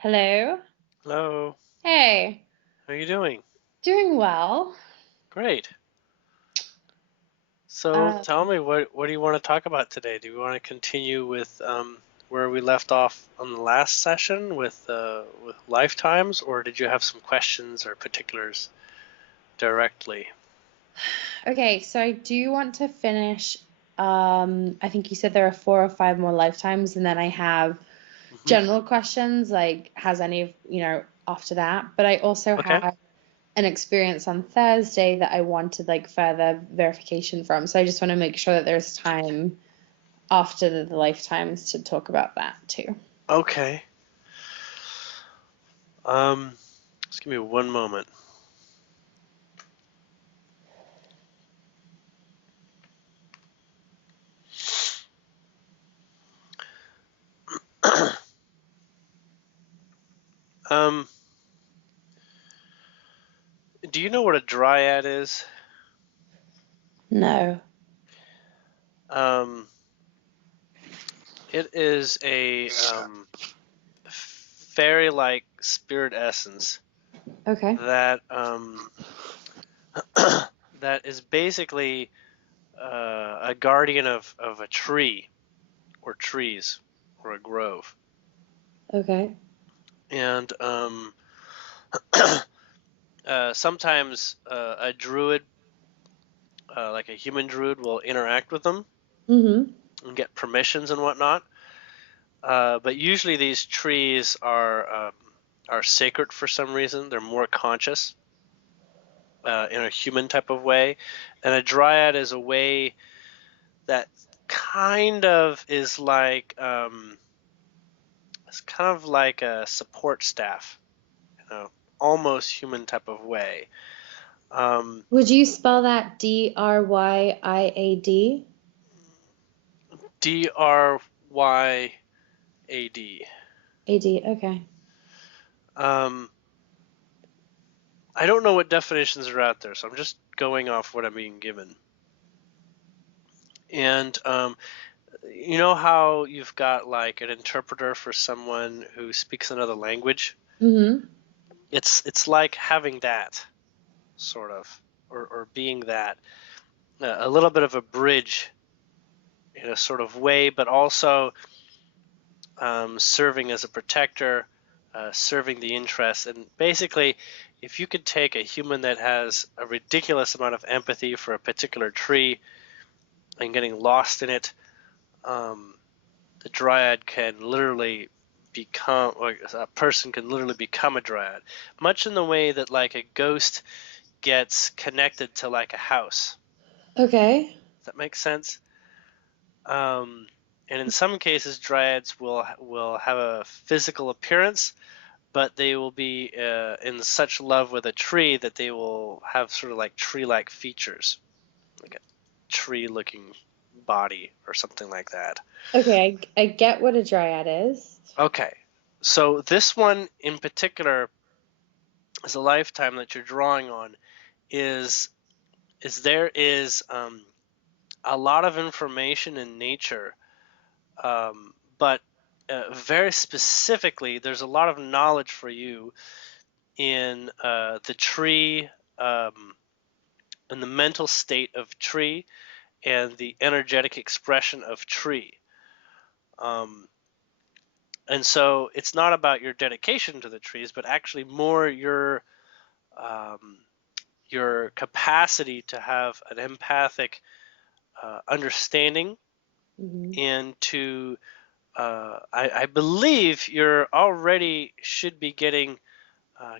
Hello. Hello. Hey, How are you doing? doing well. Great. So Uh, tell me, what do you want to talk about today? Do you want to continue with where we left off on the last session with lifetimes, or did you have some questions or particulars directly? okay, so I do want to finish. I think you said there are four or five more lifetimes, and then I have Hmm. general questions like, has any of, after that. But I also Okay. have an experience on Thursday that I wanted like further verification from. So I just want to make sure that there's time after the lifetimes to talk about that too. Okay. Um, just give me one moment. Um, do you know what a dryad is? No. Um, it is a fairy-like spirit essence Okay. that that is basically a guardian of a tree or trees or a grove. Okay. And sometimes a druid, like a human druid, will interact with them Mm-hmm. and get permissions and whatnot. But usually these trees are sacred for some reason. They're more conscious in a human type of way, and a dryad is a way that kind of is like it's kind of like a support staff, almost human type of way. Um, Would you spell that Dryad? Dryad. AD, okay. Um, I don't know what definitions are out there, so I'm just going off what I'm being given. And you know how you've got like an interpreter for someone who speaks another language? Mm-hmm. It's like having that sort of, or being that, a little bit of a bridge in a sort of way, but also serving as a protector, serving the interests. And basically, if you could take a human that has a ridiculous amount of empathy for a particular tree and getting lost in it, um, the dryad can literally become, or a person can literally become a dryad, much in the way that like a ghost gets connected to like a house. Okay. Does that make sense? Um, and in some cases, dryads will have a physical appearance, but they will be in such love with a tree that they will have sort of like tree-like features, like a tree-looking body or something like that. Okay, I get what a dryad is. Okay, so this one in particular is a lifetime that you're drawing on. Is there is a lot of information in nature, but very specifically, there's a lot of knowledge for you in the tree, um, in the mental state of tree, and the energetic expression of tree. Um, and so it's not about your dedication to the trees, but actually more um, your capacity to have an empathic understanding Hmm. and to I believe you're already should be getting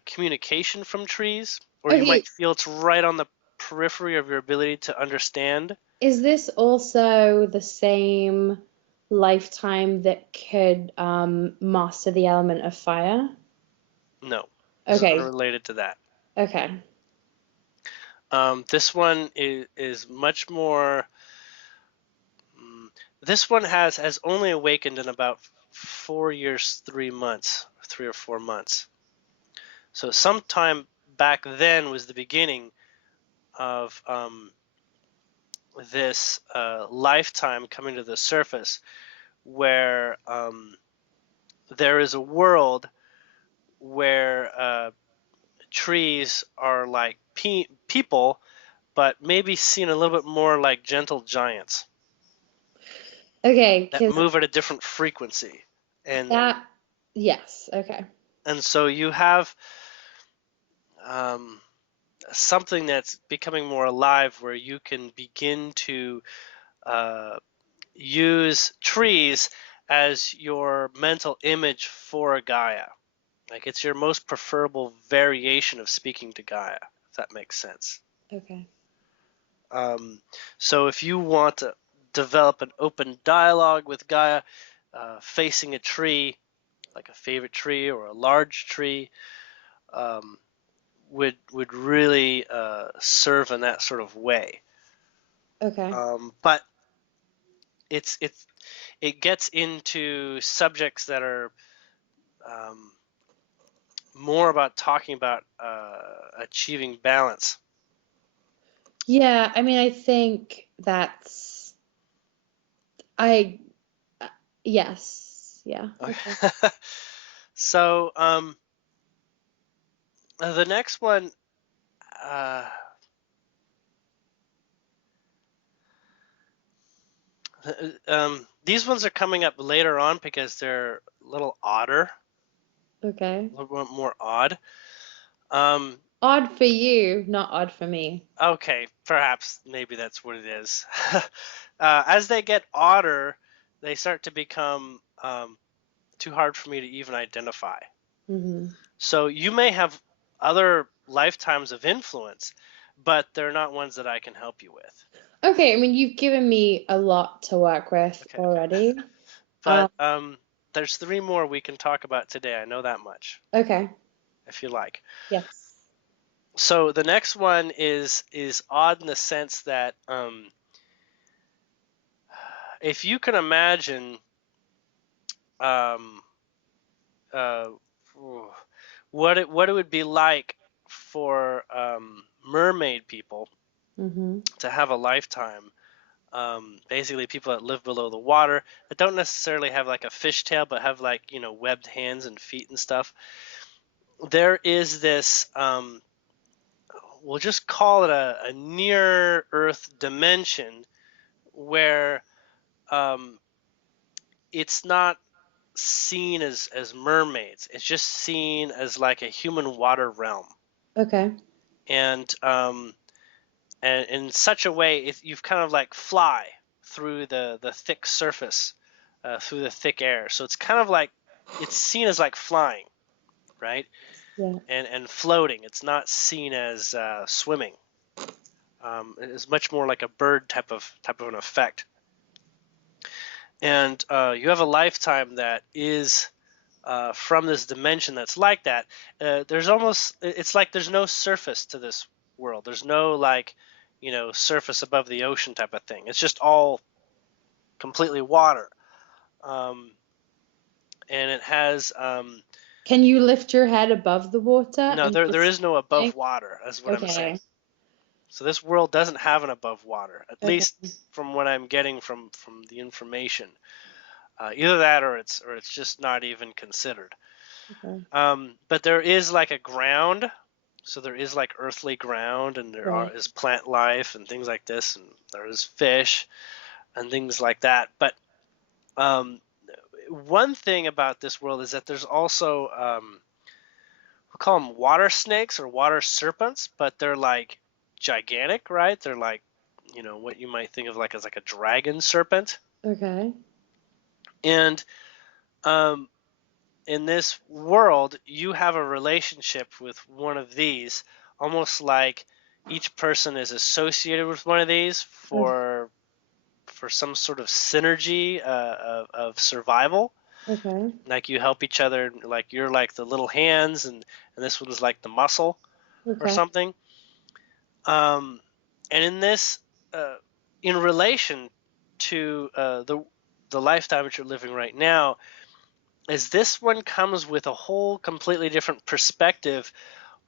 communication from trees, or you Okay, might feel it's right on the periphery of your ability to understand. is this also the same lifetime that could master the element of fire? No, this is Okay, unrelated to that. okay. This one is much more. mm, This one has only awakened in about 4 years, 3 months, 3 or 4 months. So sometime back then was the beginning of this lifetime coming to the surface, where there is a world where trees are like people, but maybe seen a little bit more like gentle giants Okay, that because move at a different frequency. And that, yes, okay. and so you have um, something that's becoming more alive where you can begin to uh, use trees as your mental image for Gaia. Like it's your most preferable variation of speaking to Gaia, if that makes sense. Okay. Um, so if you want to develop an open dialogue with Gaia, facing a tree, like a favorite tree or a large tree, um, would really serve in that sort of way. Okay. But it's it gets into subjects that are um, more about talking about achieving balance. Yeah, I mean, I think that's I yes. Yeah. Okay. Okay. So the next one, uh, these ones are coming up later on because they're a little odder, Okay. a little more odd. Um, Odd for you, not odd for me. okay, perhaps maybe that's what it is. As they get odder, they start to become too hard for me to even identify. Hmm. So you may have other lifetimes of influence, but they're not ones that I can help you with. Okay, I mean, you've given me a lot to work with Okay. already. Um, But there's three more we can talk about today. I know that much, okay. if you like. Yes. So the next one is odd in the sense that if you can imagine um, uh, what it would be like for mermaid people Hmm. to have a lifetime. Basically, people that live below the water that don't necessarily have like a fishtail, but have like webbed hands and feet and stuff. There is this we'll just call it a near Earth dimension where um, it's not seen as mermaids. It's just seen as like a human water realm, Okay. and and in such a way, you've kind of like fly through the thick surface, through the thick air. So it's kind of like it's seen as like flying, right? Yeah. And floating. It's not seen as swimming. It's much more like a bird type of an effect. And you have a lifetime that is from this dimension that's like that. There's almost it's like there's no surface to this world. There's no like surface above the ocean type of thing. It's just all completely water. Um, and it has Can you lift your head above the water no, and there just is no think? above water. That's what I'm saying. Okay. So this world doesn't have an above water, at Okay. least from what I'm getting from the information. Either that or it's just not even considered. Okay. But there is like a ground, so there is like earthly ground, and Right. is plant life and things like this, and there is fish and things like that. But um, one thing about this world is that there's also we call them water snakes or water serpents, but they're like gigantic, right? They're like what you might think of like as like a dragon serpent, Okay. and um, in this world, you have a relationship with one of these, almost like each person is associated with one of these Okay. for some sort of synergy of survival. Okay. Like you help each other, like you're like the little hands, and this one's like the muscle or Okay. something. Um, and in this, uh, in relation to the lifetime that you're living right now, is this one comes with a whole completely different perspective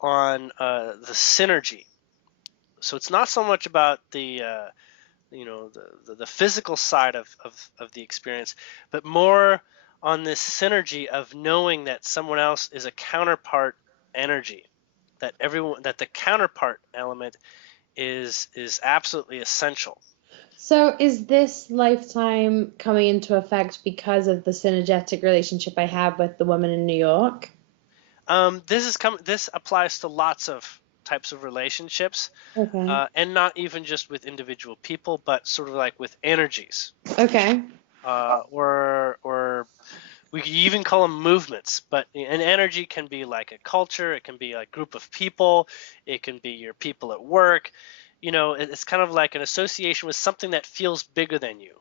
on the synergy. So it's not so much about the physical side of the experience, but more on this synergy of knowing that someone else is a counterpart energy, that the counterpart element is absolutely essential. So is this lifetime coming into effect because of the synergetic relationship I have with the woman in New York? This applies to lots of types of relationships, Okay. and not even just with individual people, but sort of like with energies, Okay. or we could even call them movements. But an energy can be like a culture, it can be a group of people, it can be your people at work. It's kind of like an association with something that feels bigger than you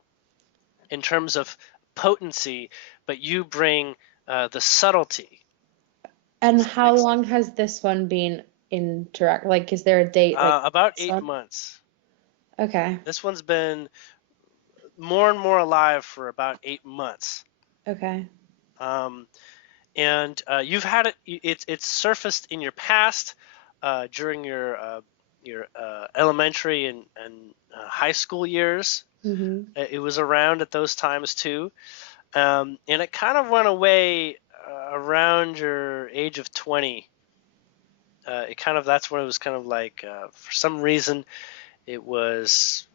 in terms of potency, but you bring the subtlety. And Does that how make long sense? has this one been interact? Like, is there a date like About this eight one? months. Okay. This one's been more and more alive for about 8 months. Okay. Um, and you've had it's surfaced in your past, during your elementary and high school years. Mm-hmm. It was around at those times too, and it kind of went away around your age of 20. That's when it was kind of like, for some reason it was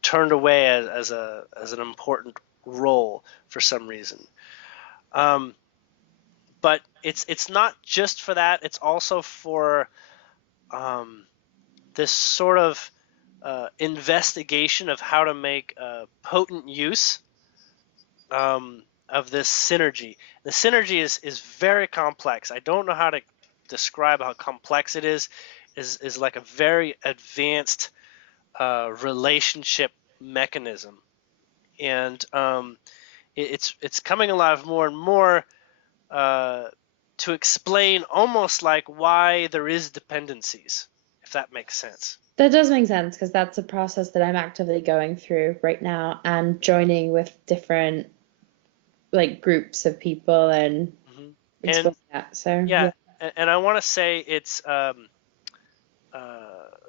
turned away as an important role for some reason. Um, but it's not just for that. It's also for um, this sort of investigation of how to make potent use of this synergy. The synergy is very complex. I don't know how to describe how complex it is. Is like a very advanced relationship mechanism, and it's coming alive more and more, uh, to explain almost like why there is dependencies, if that makes sense. That does make sense because that's a process that I'm actively going through right now and joining with different like groups of people and Hmm. And exploring that. So yeah, yeah. and I want to say it's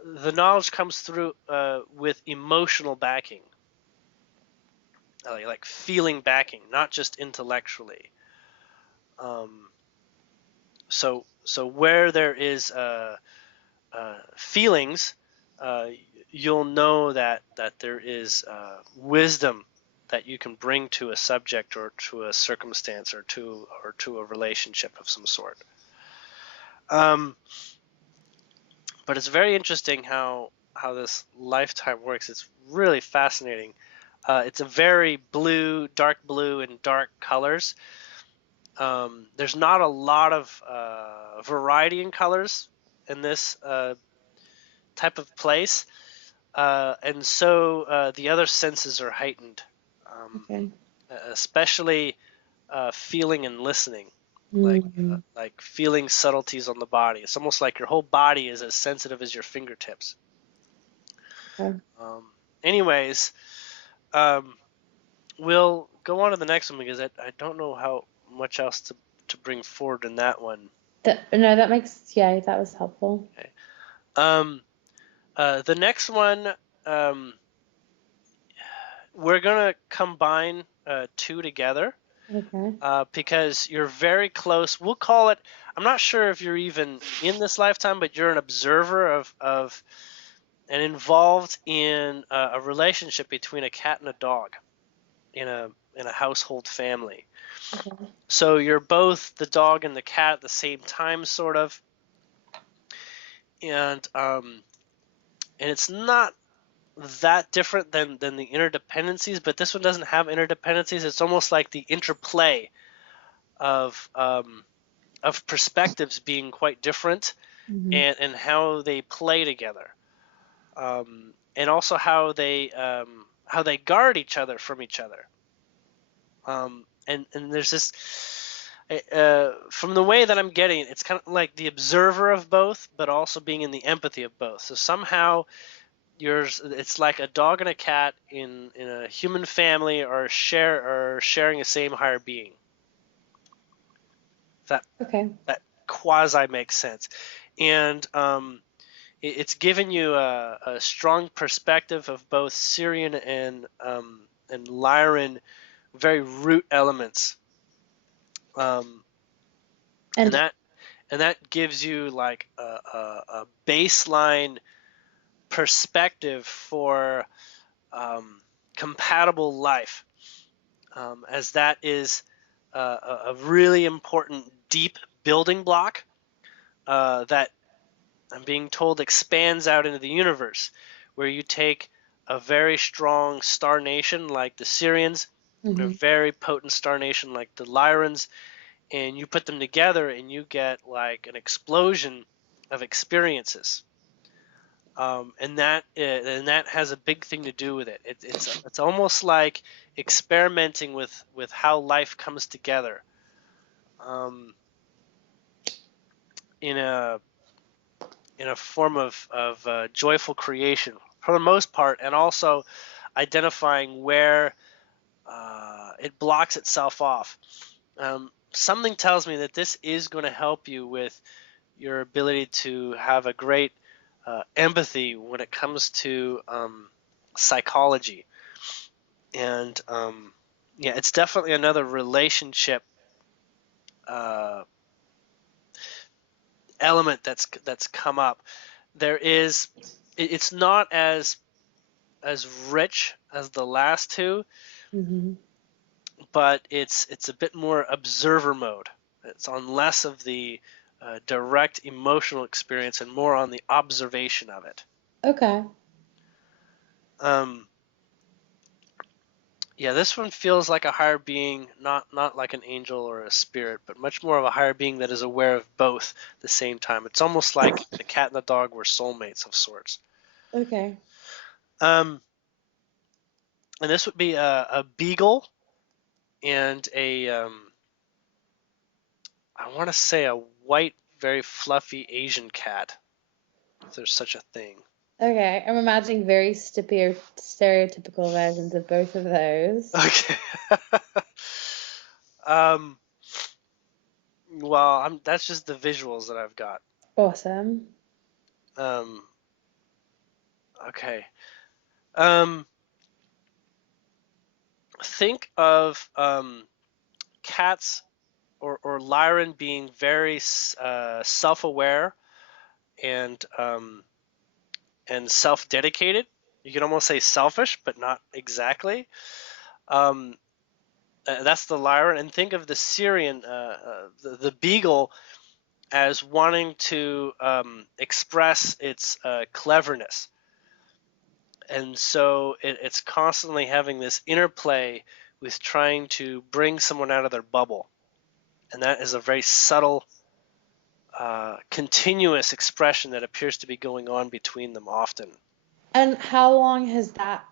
the knowledge comes through with emotional backing, like feeling backing, not just intellectually. Um, so where there is feelings, uh, you'll know that there is wisdom that you can bring to a subject or to a circumstance or to a relationship of some sort. Um, but it's very interesting how this lifetime works. It's really fascinating. It's a very dark blue, and dark colors. There's not a lot of variety in colors in this type of place, and so the other senses are heightened, um, Okay. especially feeling and listening, Mm. like feeling subtleties on the body. It's almost like your whole body is as sensitive as your fingertips. Okay. Um, anyways, um, we'll go on to the next one because I don't know how much else to bring forward in that one. No, that makes yeah, that was helpful. Okay. Um, the next one, um, we're gonna combine two together, Okay. because you're very close. We'll call it. I'm not sure if you're even in this lifetime, but you're an observer of and involved in a relationship between a cat and a dog in a household family. Okay. So you're both the dog and the cat at the same time, sort of, and it's not that different than the interdependencies, but this one doesn't have interdependencies. It's almost like the interplay of perspectives being quite different, Mm-hmm. and how they play together, and also how they guard each other from each other. And there's this, from the way that I'm getting it, it's kind of like the observer of both, but also being in the empathy of both. So somehow it's like a dog and a cat in a human family, or sharing the same higher being. That Okay. that quasi makes sense, and it's given you a strong perspective of both Syrian and Lyran very root elements. Um, and And that gives you like a baseline perspective for compatible life, as that is a really important deep building block that I'm being told expands out into the universe, where you take a very strong star nation like the Syrians and a mhm. very potent star nation like the Lyrans, and you put them together and you get like an explosion of experiences. And that has a big thing to do with it. It's almost like experimenting with how life comes together, um, in a form of joyful creation for the most part, and also identifying where it blocks itself off. Something tells me that this is going to help you with your ability to have a great empathy when it comes to psychology. And yeah, it's definitely another relationship uh, element that's come up. It's not as rich as the last two, Mhm. but it's a bit more observer mode. It's on less of the direct emotional experience and more on the observation of it. Okay. Um, yeah, this one feels like a higher being, not like an angel or a spirit, but much more of a higher being that is aware of both at the same time. It's almost like the cat and the dog were soulmates of sorts. Okay. Um, and this would be a beagle and I want to say a white, very fluffy Asian cat, if there's such a thing. Okay. I'm imagining very stereotypical versions of both of those. Okay. um, well, that's just the visuals that I've got. Awesome. Um, okay. Um, think of cats or Lyran being very self-aware and self-dedicated. You could almost say selfish, but not exactly. Um, that's the Lyran. And think of the Syrian, the beagle, as wanting to express its cleverness. And so it's constantly having this interplay with trying to bring someone out of their bubble. And that is a very subtle, continuous expression that appears to be going on between them often. And how long has that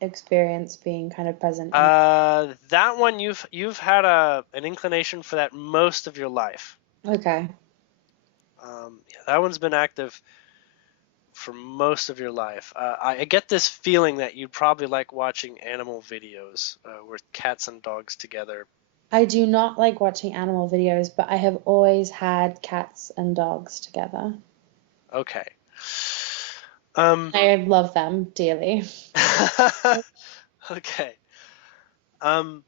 experience been kind of present in? That one you've had an inclination for that most of your life. Okay. Yeah, that one's been active for most of your life. I get this feeling that you'd probably like watching animal videos with cats and dogs together. I do not like watching animal videos, but I have always had cats and dogs together. Okay. Um, I love them dearly. okay. Um,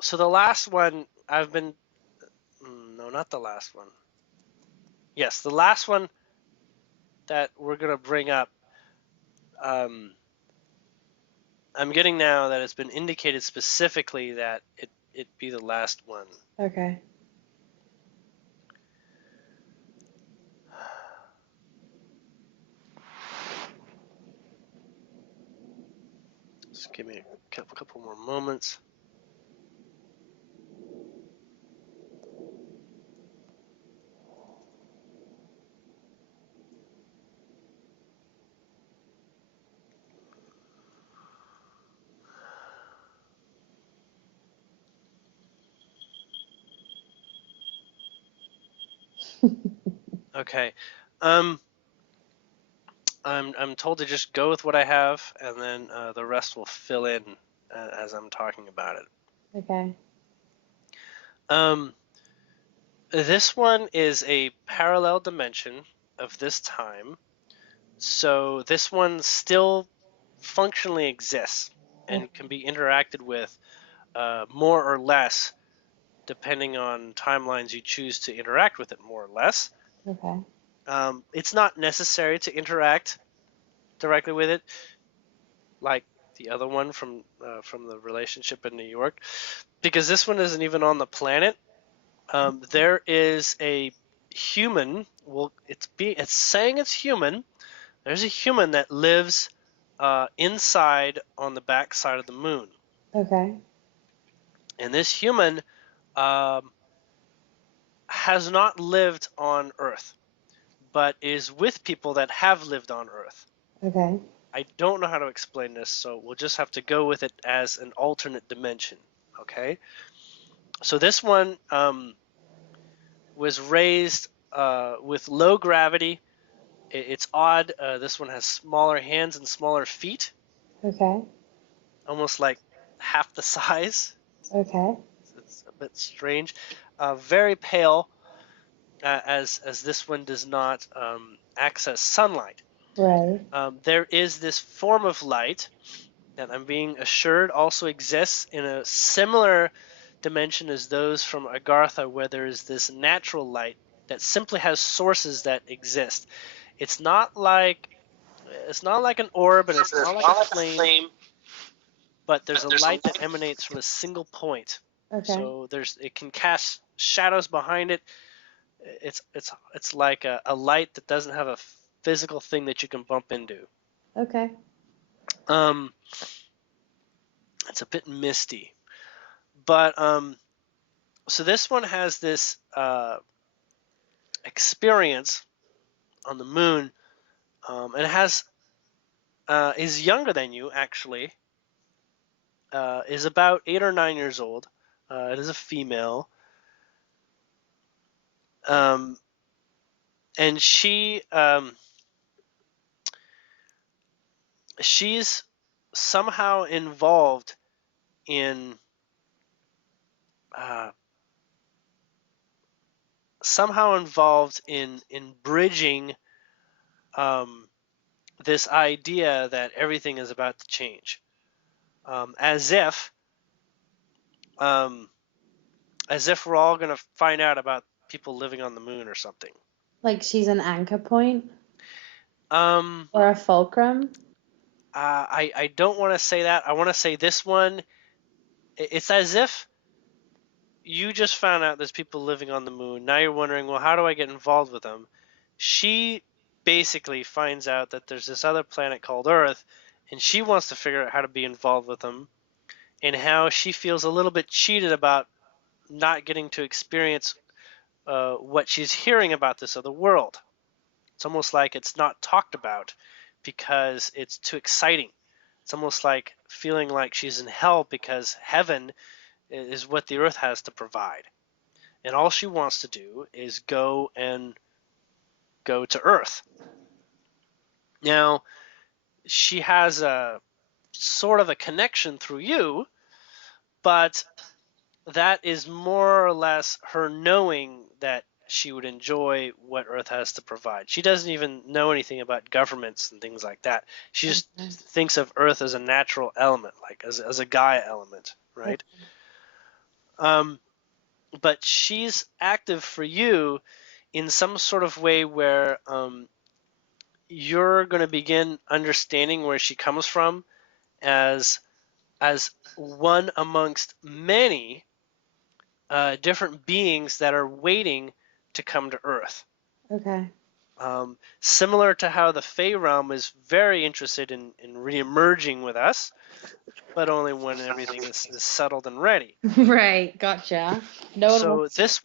so the last one no, not the last one. Yes, the last one that we're gonna bring up. Um, I'm getting now that it's been indicated specifically that it be the last one. Okay. Just give me a couple more moments. Okay. Um, I'm told to just go with what I have, and then the rest will fill in as I'm talking about it. Okay. Um, this one is a parallel dimension of this time, so this one still functionally exists. and can be interacted with more or less, depending on timelines you choose to interact with it more or less. Okay. It's not necessary to interact directly with it, like the other one from the relationship in New York, because this one isn't even on the planet. There is a human. Well, it's saying it's human. There's a human that lives inside on the back side of the moon, Okay. and this human um, has not lived on Earth, but is with people that have lived on Earth. Okay. I don't know how to explain this, so we'll just have to go with it as an alternate dimension. Okay. So this one was raised with low gravity. It's odd. This one has smaller hands and smaller feet, Okay. almost like half the size. Okay. It's a bit strange. Very pale, as this one does not access sunlight. Right. There is this form of light that I'm being assured also exists in a similar dimension as those from Agartha, where there is this natural light that simply has sources that exist. It's not like an orb, and it's not like a flame, but there's a light that emanates from a single point. Okay. So it can cast shadows behind it. It's like a light that doesn't have a physical thing that you can bump into. Okay. Um, it's a bit misty, but so this one has this experience on the moon, and is younger than you actually. Is about 8 or 9 years old. It is a female, um, and she's somehow involved in uh, bridging um, this idea that everything is about to change, as if um, we're all going to find out about people living on the moon or something. Like she's an anchor point Um, or a fulcrum? I don't want to say that. I want to say this one. It's as if you just found out there's people living on the moon. Now you're wondering, well, how do I get involved with them? She basically finds out that there's this other planet called Earth, and she wants to figure out how to be involved with them, and how she feels a little bit cheated about not getting to experience what she's hearing about this other world. It's almost like it's not talked about because it's too exciting. It's almost like feeling like she's in hell because heaven is what the earth has to provide. And all she wants to do is go to Earth. Now, she has a sort of a connection through you, but that is more or less her knowing that she would enjoy what Earth has to provide. She doesn't even know anything about governments and things like that. She just Okay. thinks of Earth as a natural element, like as a Gaia element, right? Um, but she's active for you in some sort of way where you're going to begin understanding where she comes from as one amongst many different beings that are waiting to come to Earth. Okay. Similar to how the Fey realm is very interested in re-emerging with us, but only when everything is settled and ready. Right. Gotcha. No one So wants to this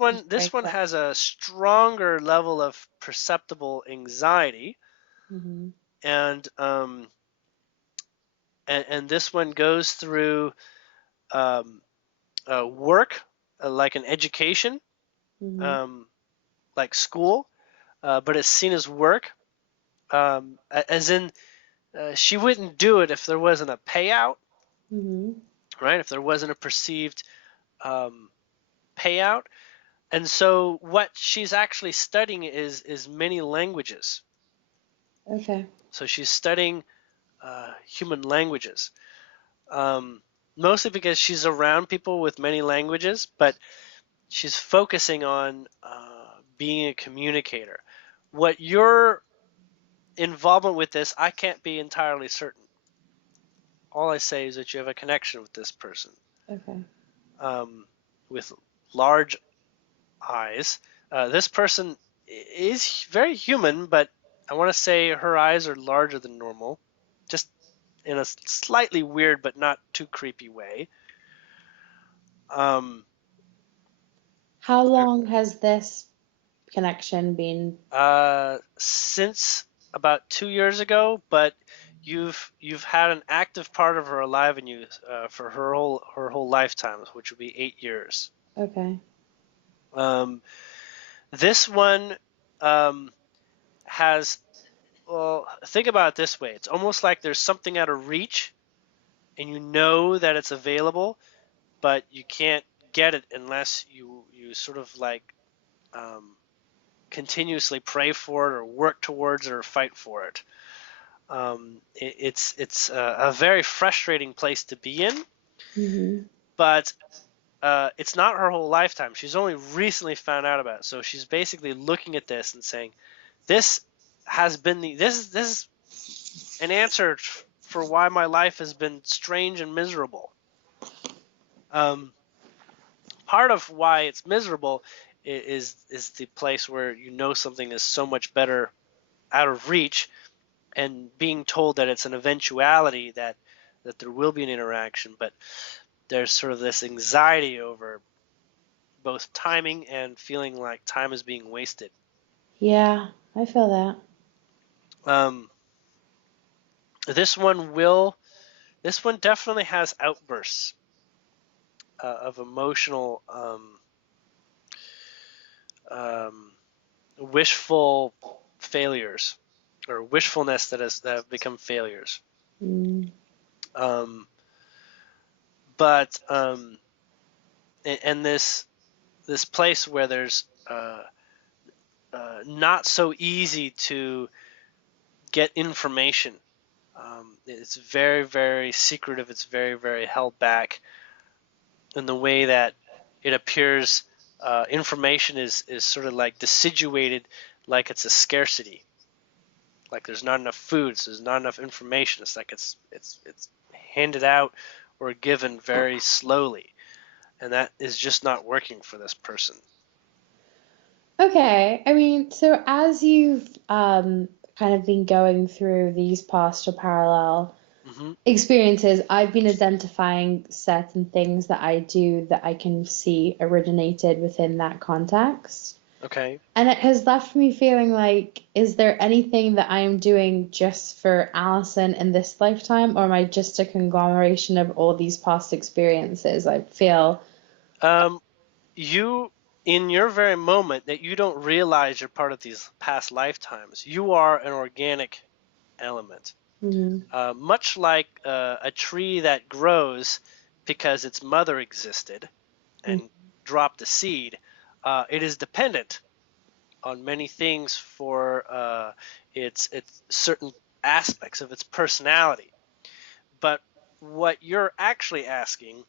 break one that. has a stronger level of perceptible anxiety, Hmm. and this one goes through um, work, like an education, Hmm. um, like school, but it's seen as work, as in she wouldn't do it if there wasn't a payout, Hmm. right? If there wasn't a perceived um, payout. And so what she's actually studying is many languages. Okay. So she's studying human languages. Mostly because she's around people with many languages, but she's focusing on being a communicator. What your involvement with this, I can't be entirely certain. All I say is that you have a connection with this person, Okay. with large eyes. This person is very human, but I want to say her eyes are larger than normal, just in a slightly weird but not too creepy way. Um, How long has this connection been? since about 2 years ago, but you've had an active part of her alive in you for her whole lifetime, which would be 8 years. Okay. Um, this one um, has, well, think about it this way: it's almost like there's something out of reach, and you know that it's available, but you can't get it unless you sort of like um, continuously pray for it or work towards it or fight for it. It's a very frustrating place to be in, Mm-hmm. but it's not her whole lifetime. She's only recently found out about it, so she's basically looking at this and saying, "This has been this is an answer for why my life has been strange and miserable." Um, Part of why it's miserable is the place where you know something is so much better out of reach, and being told that it's an eventuality that there will be an interaction, but there's sort of this anxiety over both timing and feeling like time is being wasted. Yeah, I feel that. Um, this one definitely has outbursts of emotional um, wishful failures, or wishfulness that have become failures. Mm. Um, but and this place where there's not so easy to get information. It's very, very secretive. It's very, very held back in the way that it appears. Information is sort of like deciduated, like it's a scarcity. Like there's not enough food, so there's not enough information. It's like it's handed out or given very slowly, and that is just not working for this person. Okay, I mean, so as you've kind of been going through these past or parallel Hmm. experiences, I've been identifying certain things that I do that I can see originated within that context. Okay. And it has left me feeling like, is there anything that I am doing just for Alison in this lifetime, or am I just a conglomeration of all these past experiences? I feel. Um, you, in your very moment that you don't realize you're part of these past lifetimes, you are an organic element. Mhm. Much like a tree that grows because its mother existed and dropped a seed, it is dependent on many things for its certain aspects of its personality. But what you're actually asking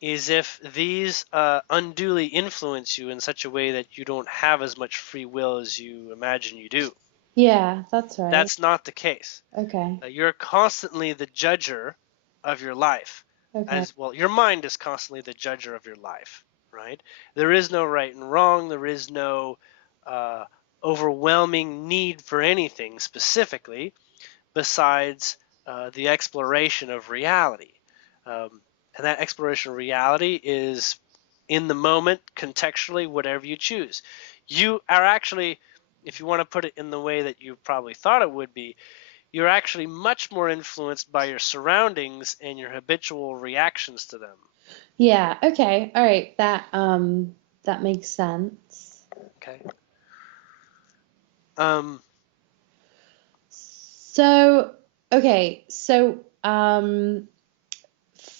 is if these unduly influence you in such a way that you don't have as much free will as you imagine you do. Yeah, that's right. That's not the case. Okay. You're constantly the judger of your life. Okay. As well, your mind is constantly the judger of your life, right? There is no right and wrong. There is no uh, overwhelming need for anything specifically besides the exploration of reality. Um, and that exploration of reality is in the moment, contextually, whatever you choose. You are actually, if you want to put it in the way that you probably thought it would be, you're actually much more influenced by your surroundings and your habitual reactions to them. Yeah, okay. All right. That makes sense. Okay. Um, So, okay. So,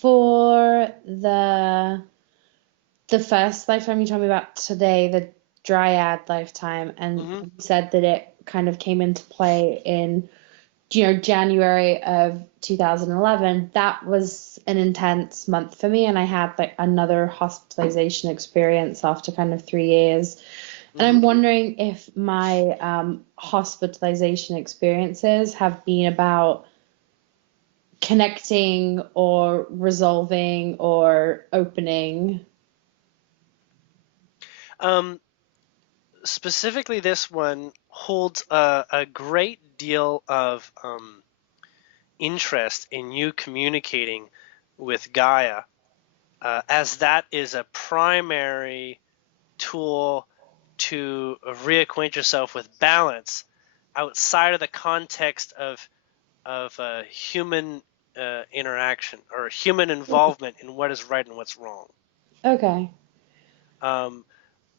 for the first lifetime you told me about today, the dryad lifetime, and mhm. you said that it kind of came into play in January of 2011, that was an intense month for me, and I had like another hospitalization experience after kind of 3 years. And I'm Hmm. wondering if my hospitalization experiences have been about connecting or resolving or opening. Um, Specifically, this one holds a great deal of interest in you communicating with Gaia, as that is a primary tool to reacquaint yourself with balance outside of the context of human interaction or human involvement in what is right and what's wrong. Okay. Um,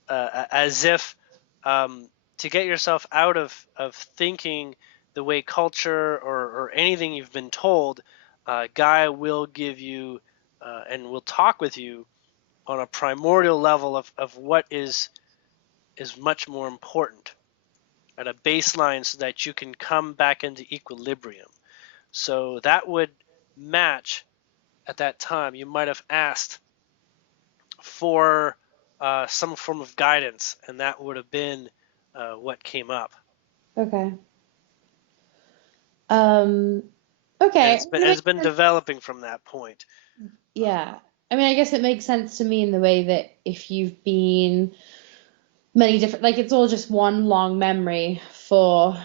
as if to get yourself out of thinking the way culture or anything you've been told, Gaia will give you and will talk with you on a primordial level of what is much more important at a baseline so that you can come back into equilibrium. So that would match at that time. You might have asked for some form of guidance, and that would have been what came up. Okay. Um, And okay. That it's makes been sense. developing from that point. Yeah. I mean, I guess it makes sense to me in the way that if you've been many different, like it's all just one long memory for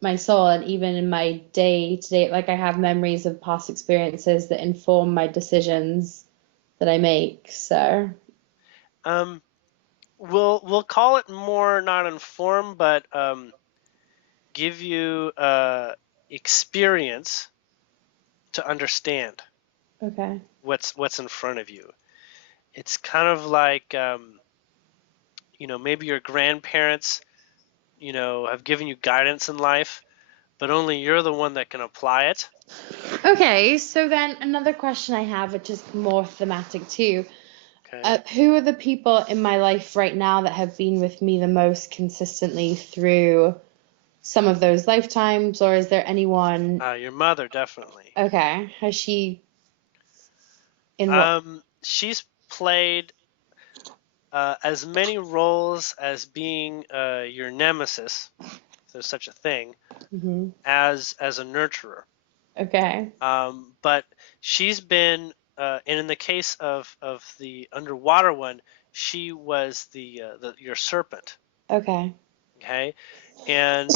my soul, and even in my day to day, like I have memories of past experiences that inform my decisions that I make. So, Um, we'll call it more not inform, but give you experience to understand okay. what's in front of you. It's kind of like maybe your grandparents have given you guidance in life, but only you're the one that can apply it. Okay, so then another question I have, which is more thematic too. Okay. Who are the people in my life right now that have been with me the most consistently through some of those lifetimes, or is there anyone? Your mother, definitely. Okay, has she in what? She's played as many roles as being your nemesis, if there's such a thing, Hmm. as a nurturer. Okay, But she's been, and in the case of the underwater one, she was the your serpent. okay, Okay, and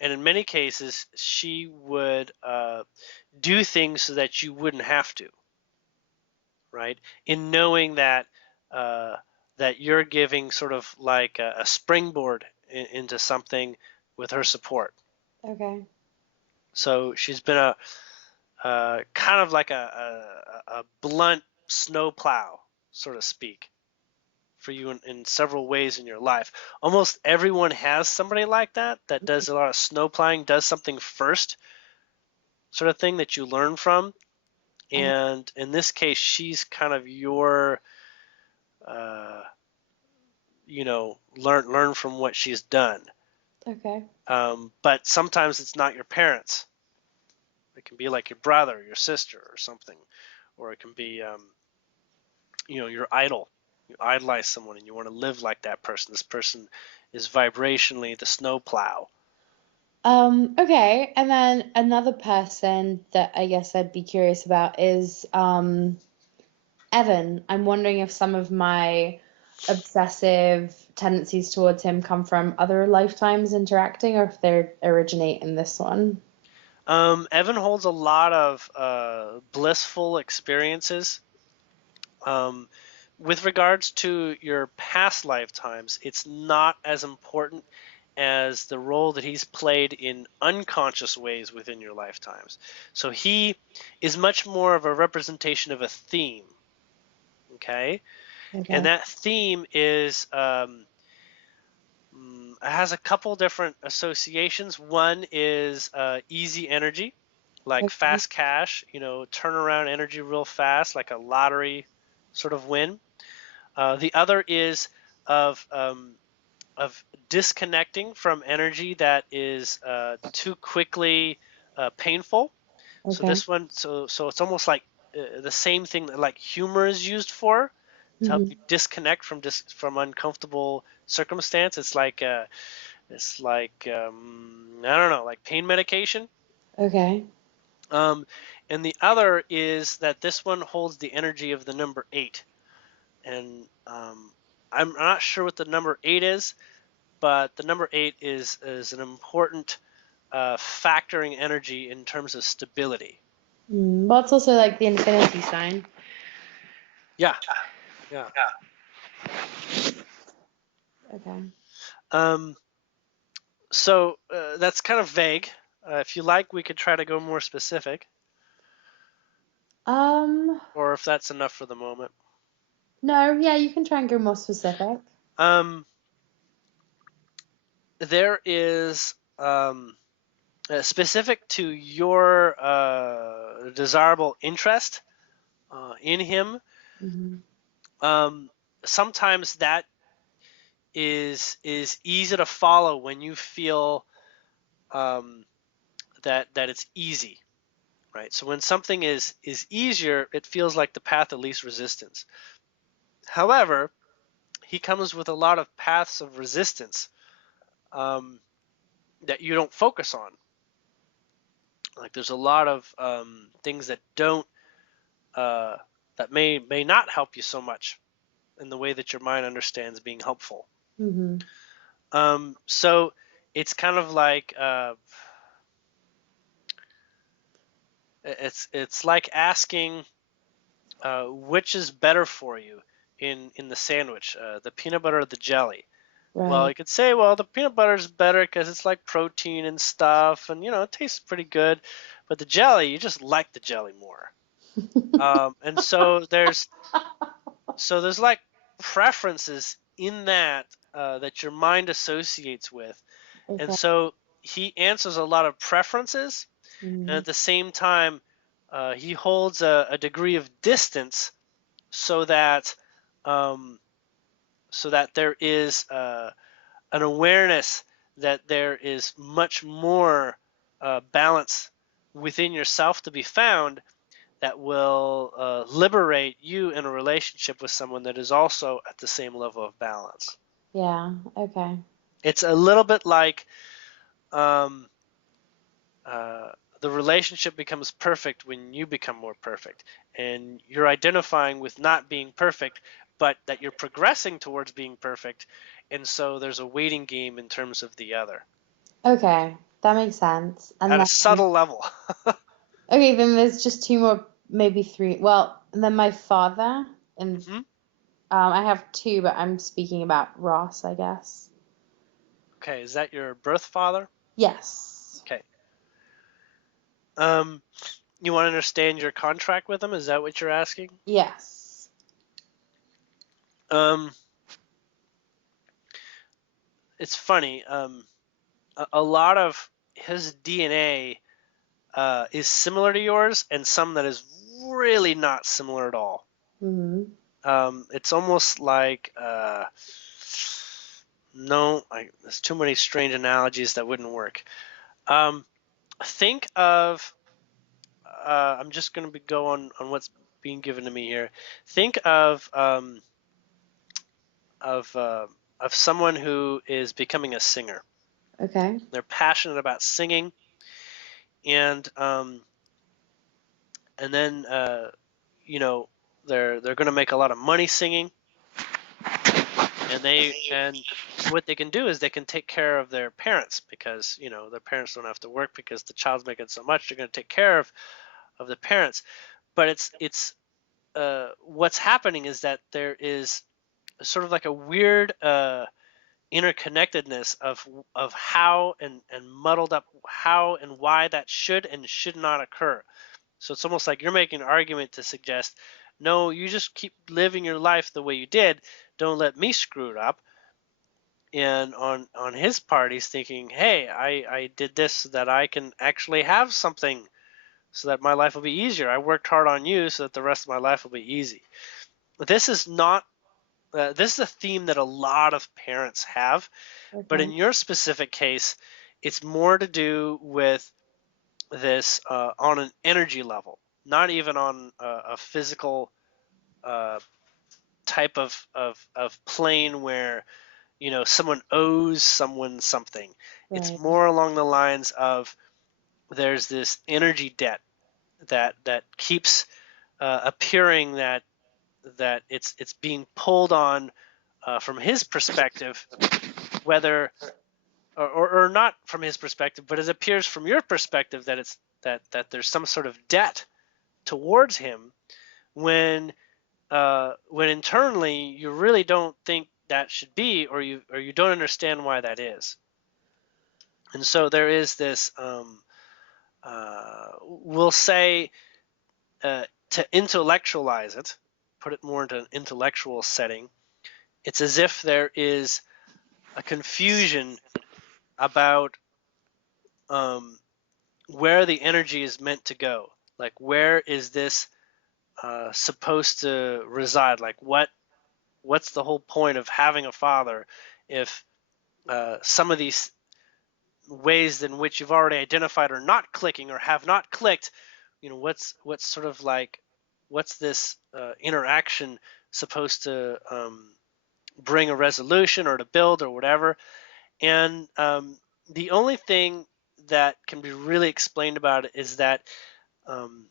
and in many cases she would do things so that you wouldn't have to, right? In knowing uh, that you're giving sort of like a springboard into something with her support. okay, So she's been a kind of like a blunt snowplow, so to speak, for you in several ways in your life. Almost everyone has somebody like that does a lot of snow plowing, does something first, sort of thing that you learn from. uh, And in this case, she's kind of your uh, learn from what she's done. okay, But sometimes it's not your parents. It can be like your brother, or your sister, or something, or it can be your idol. You idolize someone and you want to live like that person. This person is vibrationally the snowplow. okay, and then another person that I guess I'd be curious about is Evan. I'm wondering if some of my obsessive tendencies towards him come from other lifetimes interacting or if they originate in this one. Evan holds a lot of blissful experiences. Um, with regards to your past lifetimes, it's not as important as the role that he's played in unconscious ways within your lifetimes. So he is much more of a representation of a theme, okay? And Okay. that theme is it has a couple different associations. One is easy energy, like Okay. fast cash, turnaround energy real fast, like a lottery sort of win. The other is of of disconnecting from energy that is too quickly painful. So Okay. this one, so it's almost like the same thing that like humor is used for, to help Hmm. you disconnect from uncomfortable circumstance. It's like I don't know, like pain medication. Okay. Um, and the other is that this one holds the energy of the number eight. And I'm not sure what the number eight is, but the number eight is an important factoring energy in terms of stability. Well, it's also like the infinity sign. Yeah, yeah. Okay. Um, so that's kind of vague. If you like, we could try to go more specific, Um, or if that's enough for the moment. no, yeah, you can try and go more specific. Um, there is specific to your desirable interest in him. Hmm. Um, sometimes that is easy to follow when you feel um, that it's easy, right? So when something is easier, it feels like the path of least resistance. However, he comes with a lot of paths of resistance um, that you don't focus on. Like there's a lot of things that don't uh, that may not help you so much in the way that your mind understands being helpful. Hmm. So it's kind of like it's like asking which is better for you in the sandwich, the peanut butter or the jelly. Well, Right. you could say, well, the peanut butter is better because it's like protein and stuff, and it tastes pretty good. But the jelly, you just like the jelly more. And so there's like preferences in that that your mind associates with, and Okay. so he answers a lot of preferences, and Hmm. at the same time, he holds a degree of distance so that um, there is an awareness that there is much more balance within yourself to be found that will liberate you in a relationship with someone that is also at the same level of balance. Yeah. Okay. It's a little bit like um, uh, the relationship becomes perfect when you become more perfect, and you're identifying with not being perfect, but that you're progressing towards being perfect, and so there's a waiting game in terms of the other Okay. That makes sense. And at a then, subtle level. okay, then there's just two more, maybe three. Well, and then my father, and Hmm. I have two, but I'm speaking about Ross, I guess. Okay, is that your birth father? Yes. Okay. Um, you want to understand your contract with him? Is that what you're asking? Yes. Um, it's funny. A lot of his DNA is similar to yours, and some that is really not similar at all. Hmm. It's almost like no, there's too many strange analogies that wouldn't work. Um, think of I'm just going to go on what's being given to me here. Think of uh, of someone who is becoming a singer. Okay. They're passionate about singing, and then you know they're going to make a lot of money singing, and what they can do is they can take care of their parents because their parents don't have to work because the child's making so much. They're going to take care of the parents, but it's what's happening is that there is sort of like a weird interconnectedness of how and muddled up how and why that should not occur. So it's almost like you're making an argument to suggest, no, you just keep living your life the way you did. Don't let me screw it up. And on his part, he's thinking, hey, I did this so that I can actually have something so that my life will be easier. I worked hard on you so that the rest of my life will be easy. But this is not this is a theme that a lot of parents have, but in Okay. your specific case, it's more to do with this on an energy level, not even on a physical uh, type of plane where someone owes someone something. It's Right. more along the lines of there's this energy debt that keeps appearing that it's being pulled on from his perspective, whether or not from his perspective, but it appears from your perspective that it's that there's some sort of debt towards him when internally you really don't think that should be, or you don't understand why that is. And so there is this we'll say to intellectualize it, put it more into an intellectual setting, it's as if there is a confusion about um, where the energy is meant to go. Like, where is this supposed to reside? Like, what's the whole point of having a father if some of these ways in which you've already identified are not clicking or have not clicked? What's sort of like, what's this interaction supposed to bring a resolution or to build or whatever? And the only thing that can be really explained about it is that um,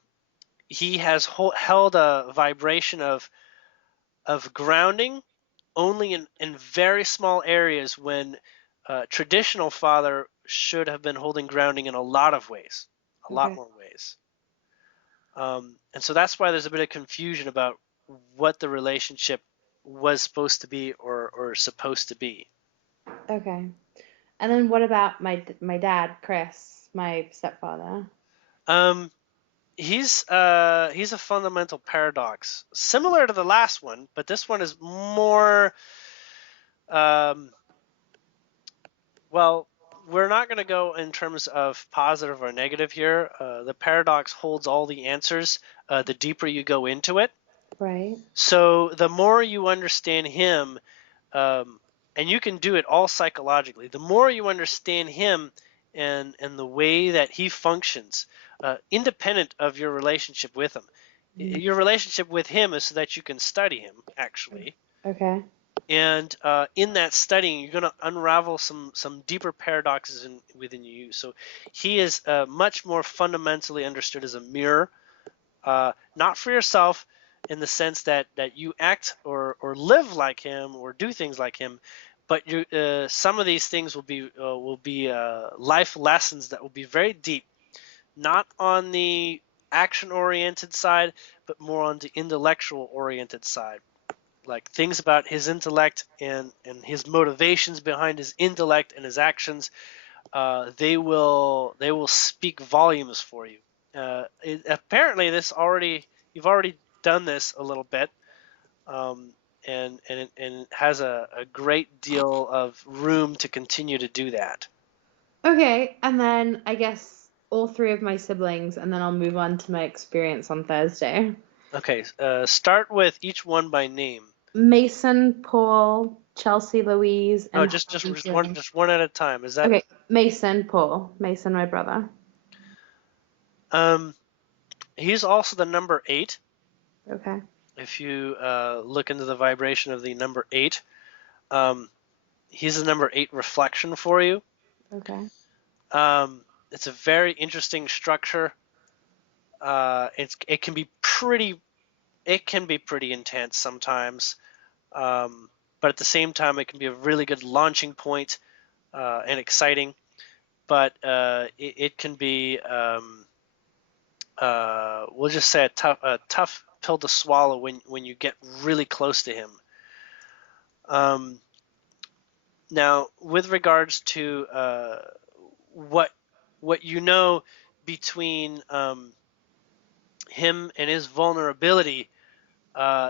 he has held a vibration of grounding only in very small areas when traditional father should have been holding grounding in a lot of ways, a lot Okay. more ways. And so that's why there's a bit of confusion about what the relationship was supposed to be or supposed to be. Okay. And then what about my dad, Chris, my stepfather? Um, he's a fundamental paradox, similar to the last one, but this one is more um, well, we're not going to go in terms of positive or negative here. The paradox holds all the answers the deeper you go into it. Right. So the more you understand him, um, and you can do it all psychologically, the more you understand him and the way that he functions, independent of your relationship with him. Mm. Your relationship with him is so that you can study him, actually. Okay. And in that studying, you're going to unravel some deeper paradoxes within you. So he is much more fundamentally understood as a mirror, not for yourself in the sense that you act or live like him or do things like him, but some of these things will be life lessons that will be very deep, not on the action-oriented side, but more on the intellectual-oriented side, like things about his intellect and his motivations behind his intellect and his actions. They will speak volumes for you. Apparently, you've already done this a little bit, um, and it has a great deal of room to continue to do that. Okay. And then I guess all three of my siblings, and then I'll move on to my experience on Thursday. Okay, start with each one by name. Mason, Paul, Chelsea, Louise, Oh, and just just Holly, just one Julie. just one at a time. Is that Okay. Mason, Paul. Mason, my brother. um? He's also the number 8. Okay. If you look into the vibration of the number 8, um, he's the number 8 reflection for you. Okay. It's a very interesting structure. It can be pretty intense sometimes, but at the same time, it can be a really good launching point and exciting. But it can be, we'll just say, a tough pill to swallow when you get really close to him. Um, Now, with regards to what what you know between him and his vulnerability,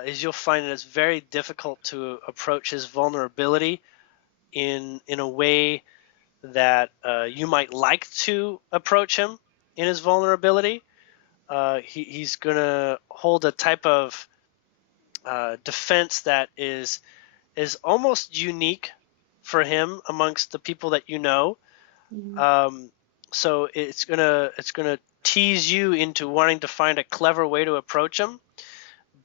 is you'll find that it's very difficult to approach his vulnerability in a way that you might like to approach him in his vulnerability. He's gonna hold a type of defense that is is almost unique for him amongst the people that you know. Mm-hmm. So it's gonna tease you into wanting to find a clever way to approach him,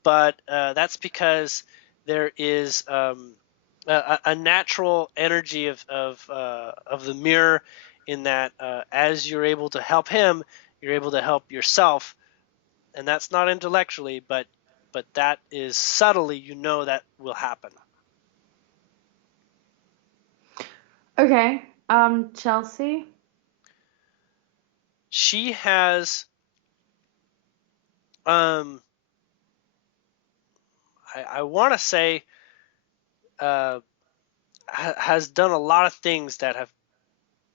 but that's because there is a natural energy of the mirror, in that as you're able to help him, you're able to help yourself, and that's not intellectually, but that is subtly, that will happen. Okay. Chelsea. She has um I want to say uh has done a lot of things that have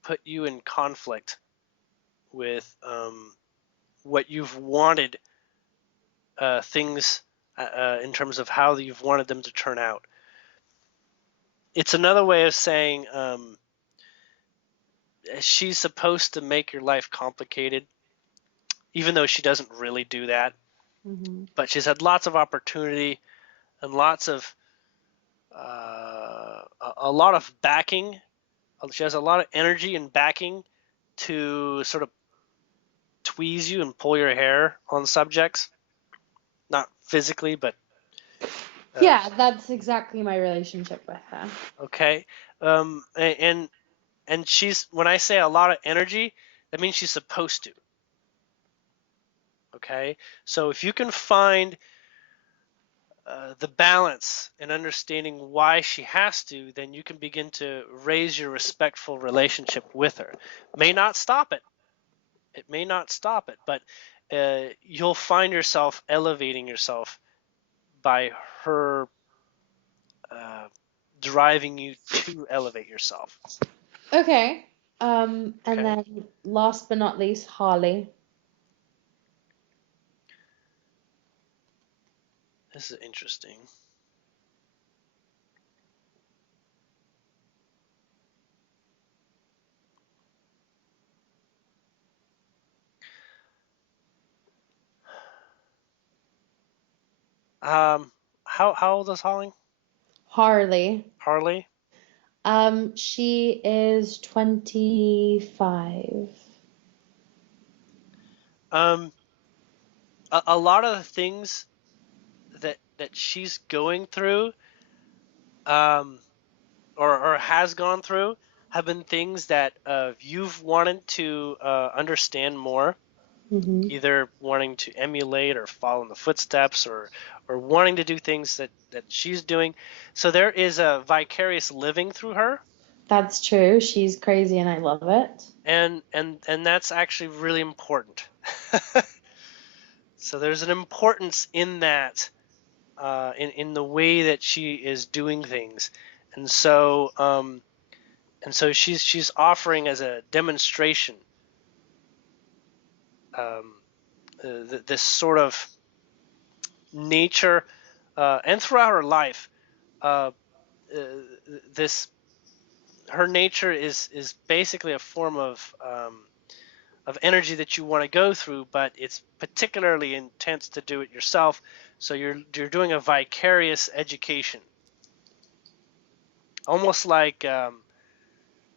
put you in conflict with what you've wanted, things in terms of how you've wanted them to turn out. It's another way of saying she's supposed to make your life complicated, even though she doesn't really do that. Mm-hmm. But she's had lots of opportunity and lots of a lot of backing. She has a lot of energy and backing to sort of tweeze you and pull your hair on subjects, not physically, but Yeah, that's exactly my relationship with her. okay. And she's, when I say a lot of energy, that means she's supposed to. Okay, so if you can find the balance and understanding why she has to, then you can begin to raise your respectful relationship with her. May not stop it. It may not stop it, but you'll find yourself elevating yourself by her uh, driving you to elevate yourself. Okay. And Okay, then last but not least, Harley. this is interesting. Um, how old is Holly? Harley. Harley? She is 25. Um, a lot of the things that she's going through, um, or has gone through, have been things that you've wanted to understand more, Mm-hmm. either wanting to emulate or follow in the footsteps, or wanting to do things that she's doing. So there is a vicarious living through her, That's true. She's crazy and I love it. and that's actually really important. So there's an importance in that, in the way that she is doing things, and so she's offering as a demonstration, um, this sort of nature, and throughout her life, uh, this her nature is basically a form of energy that you want to go through, but it's particularly intense to do it yourself. So you're doing a vicarious education, almost like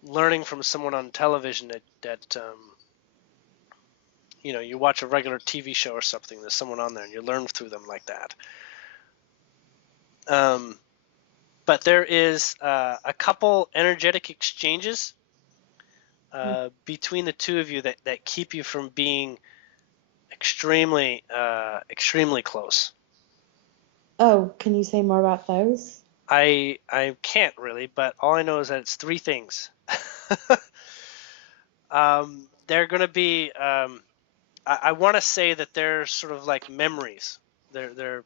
learning from someone on television, that you watch a regular TV show or something. There's someone on there, and you learn through them like that. Um, but there is a couple energetic exchanges between the two of you that keep you from being extremely close. Oh, can you say more about those? I can't really, but all I know is that it's three things. They're going to be, I want to say that they're sort of like memories. They're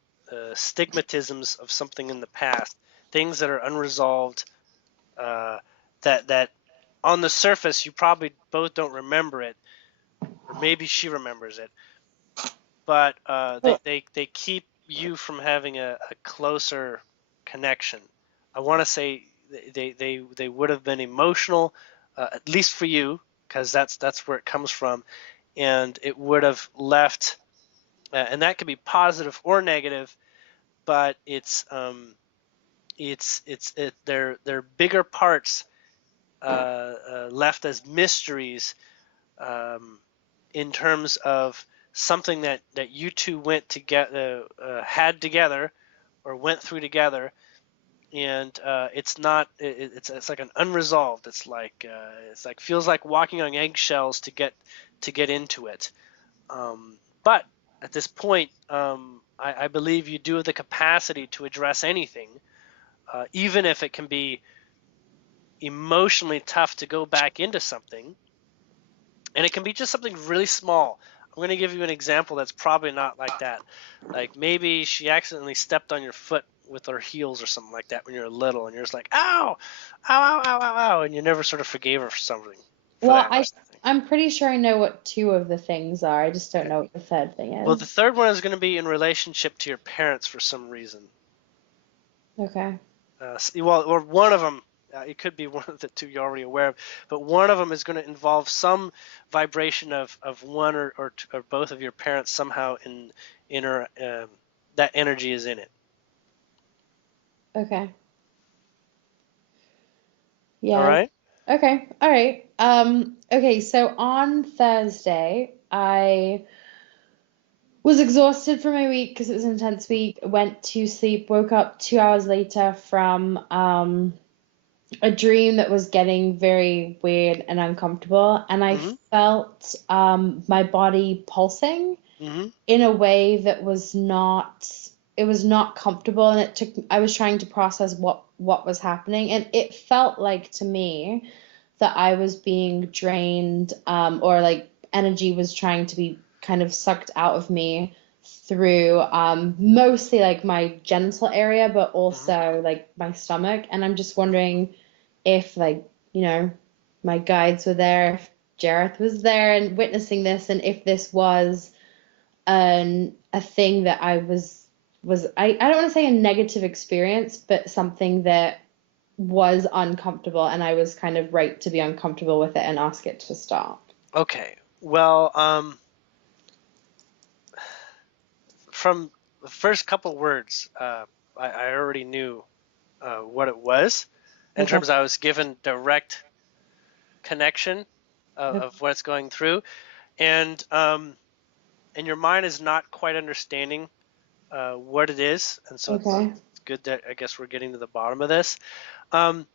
stigmatisms of something in the past, things that are unresolved, uh, that on the surface you probably both don't remember it, or maybe she remembers it, but Oh, they keep you from having a closer connection. I want to say they would have been emotional, at least for you, because that's where it comes from, and it would have left, and that could be positive or negative, but they're bigger parts left as mysteries, um, in terms of something that you two went together, had together, or went through together, and it's not it's like an unresolved. It's like feels like walking on eggshells to get into it. But at this point, I believe you do have the capacity to address anything, even if it can be emotionally tough to go back into something. And it can be just something really small. I'm going to give you an example that's probably not like that. Like maybe she accidentally stepped on your foot with her heels or something like that when you were little, and you're just like, ow, ow, ow, ow, ow, ow, and you never sort of forgave her for something, for Well, that. I'm pretty sure I know what two of the things are. I just don't know what the third thing Well, the is. third one is going to be in relationship to your parents for some reason. Okay. Well, or one of them. It could be one of the two you're already aware of, but one of them is going to involve some vibration of one or both of your parents somehow in her, that energy is in it. Okay. All Yeah. right. Okay. All right. Okay, so on Thursday, I was exhausted from my week because it was an intense week. Went to sleep, woke up 2 hours later from a dream that was getting very weird and uncomfortable, and I Mm-hmm. felt my body pulsing Mm-hmm. in a way that was not it was not comfortable, and I was trying to process what was happening, and it felt like to me that I was being drained, or like energy was trying to be kind of sucked out of me through mostly like my genital area, but Mm-hmm. also like my stomach. And I'm just wondering if, like, you know, my guides were there, if Jareth was there and witnessing this, and if this was a thing that I don't want to say a negative experience, but something that was uncomfortable, and I was kind of right to be uncomfortable with it and ask it to stop. Okay. Well, from the first couple words, I already knew what it was. In Okay. terms, I was given direct connection of what's going through, and your mind is not quite understanding what it is, and so it's Okay. good that I guess we're getting to the bottom of this. Um,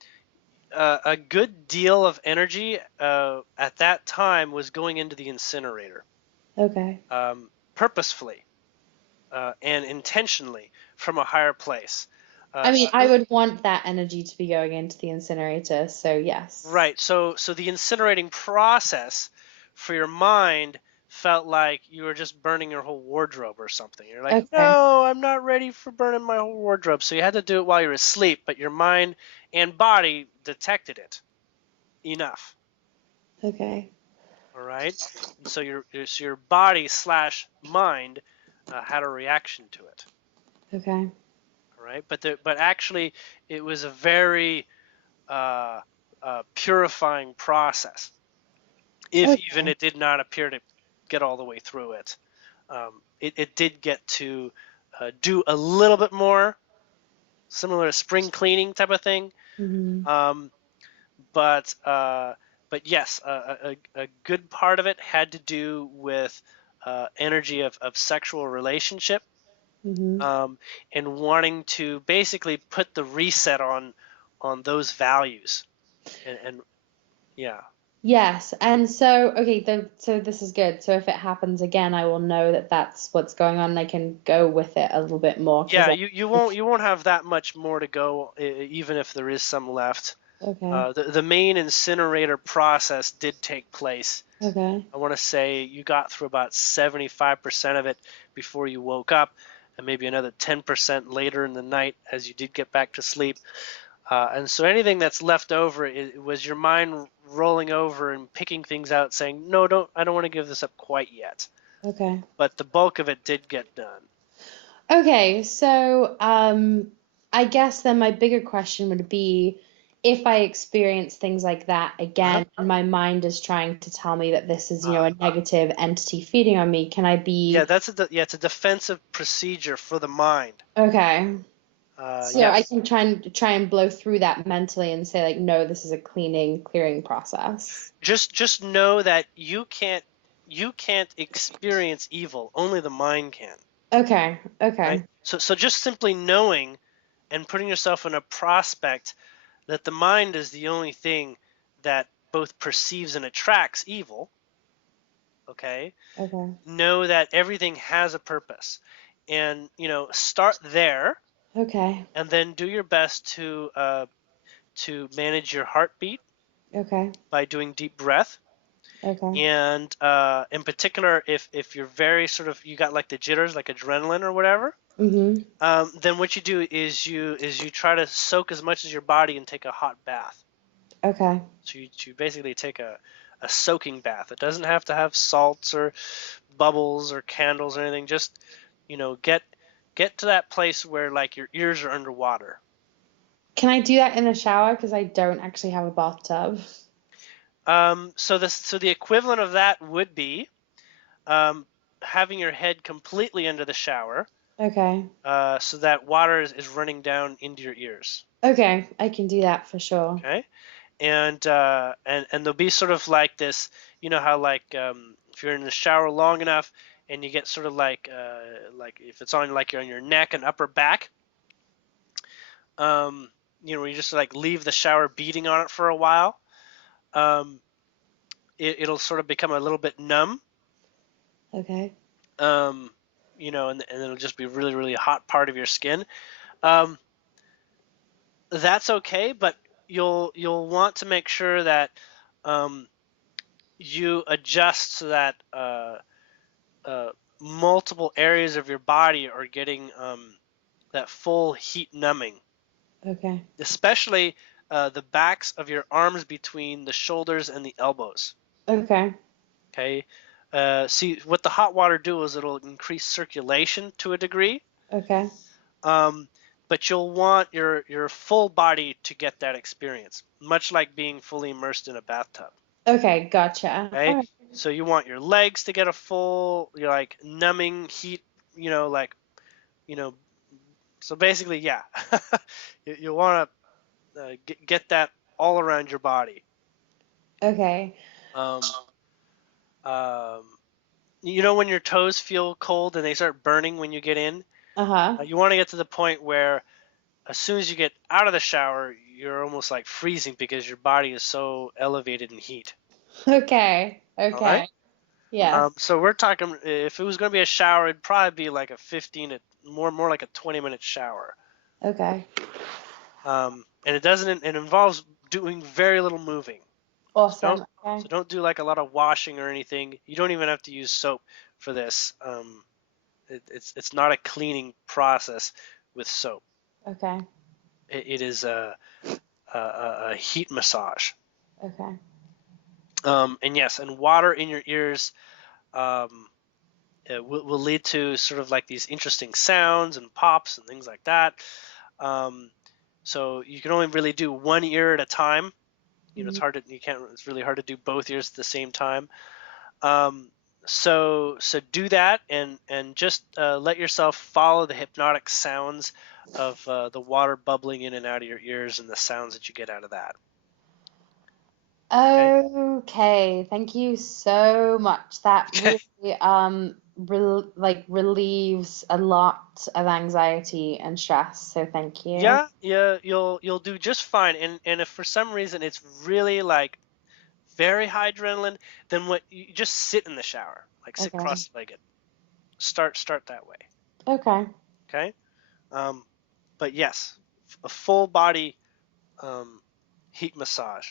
a good deal of energy at that time was going into the incinerator, Okay. purposefully and intentionally from a higher place. I mean, I So, would want that energy to be going into the incinerator, so yes. right. So the incinerating process for your mind felt like you were just burning your whole wardrobe or something. You're like, Okay. no, I'm not ready for burning my whole wardrobe. So you had to do it while you were asleep, but your mind and body detected it enough. Okay. All right. And so your body slash mind had a reaction to it. Okay. All right. But actually, it was a very purifying process, if even Okay. it did not appear to get all the way through it. It did get to do a little bit more, similar to spring cleaning type of thing. Hmm. Um, but but yes, a good part of it had to do with energy of sexual relationship, Hmm. um, and wanting to basically put the reset on those values, and yeah. Yes, and so okay, so this is good. So if it happens again, I will know that that's what's going on, and I can go with it a little bit more because Yeah, you won't have that much more to go, even if there is some left. okay, The main incinerator process did take place. okay, I want to say you got through about 75% of it before you woke up, and maybe another 10% later in the night as you did get back to sleep. And so anything that's left over, it was your mind rolling over and picking things out, saying, "No, I don't want to give this up quite yet." okay. But the bulk of it did get done. Okay, so I guess then my bigger question would be if I experience things like that Uh-huh. again, and my mind is trying to tell me that this is, a negative entity feeding on me, can I Yeah, be it's a defensive procedure for the mind. okay? So I Yes. can try and blow through that mentally and say like, no, this is a clearing process. Just know that you can't experience evil. Only the mind can. Okay, Right? okay, So just simply knowing and putting yourself in a prospect that the mind is the only thing that both perceives and attracts evil, okay? okay, Know that everything has a purpose. And, start there okay, and then do your best to manage your heartbeat okay, by doing deep breath. okay. And in particular, if you're very sort of you got like the jitters, like adrenaline or whatever, Mm-hmm. then what you do is you try to soak as much as your body and take a hot bath. Okay, So you basically take a soaking bath. It doesn't have to have salts or bubbles or candles or anything. Just get to that place where like your ears are underwater. can I do that in the shower? Because I don't actually have a bathtub. So the equivalent of that would be um, having your head completely under the shower, Okay, so that water is running down into your ears. okay, I can do that for sure. Okay, and there'll be sort of like this. You know how like if you're in the shower long enough and you get sort of like if it's on like you're on your neck and upper back, um, you just like leave the shower beating on it for a while. Um, it'll sort of become a little bit numb. Okay, Um, and it'll just be really really hot part of your skin. Um, that's okay, but you'll want to make sure that um, you adjust so that uh, multiple areas of your body are getting that full heat numbing, okay, especially the backs of your arms between the shoulders and the elbows. okay, Okay. See, what the hot water do is it'll increase circulation to a degree, okay, um, but you'll want your full body to get that experience, much like being fully immersed in a bathtub. okay, gotcha. All Okay. right. So you want your legs to get a full, like numbing heat, like you know. So basically, yeah, you want to get that all around your body. Okay. Um, um, when your toes feel cold and they start burning when you get in, Uh-huh. you want to get to the point where as soon as you get out of the shower, you're almost like freezing because your body is so elevated in heat. Okay. All right. Okay. Yes. So we're talking if it was going to be a shower, it'd probably be like a 15 to more like a 20-minute shower. Okay. And it involves doing very little moving. So don't Awesome. Okay. so don't do like a lot of washing or anything. You don't even have to use soap for this. It's not a cleaning process with soap. Okay. It is a heat massage. Okay. And yes, and water in your ears um, will lead to sort of like these interesting sounds and pops and things like that. Um, so you can only really do one ear at a time. Mhm. It's really hard to do both ears at the same time. Um, so do that and just let yourself follow the hypnotic sounds of the water bubbling in and out of your ears and the sounds that you get out of that. Okay. Okay. Thank you so much. That really relieves a lot of anxiety and stress. So thank you. Yeah, yeah, you'll do just fine. And if for some reason it's really like very high adrenaline, then what you just sit in the shower, like sit Okay. cross-legged. Start that way. Okay. Okay. Um, but yes, a full body um, heat massage.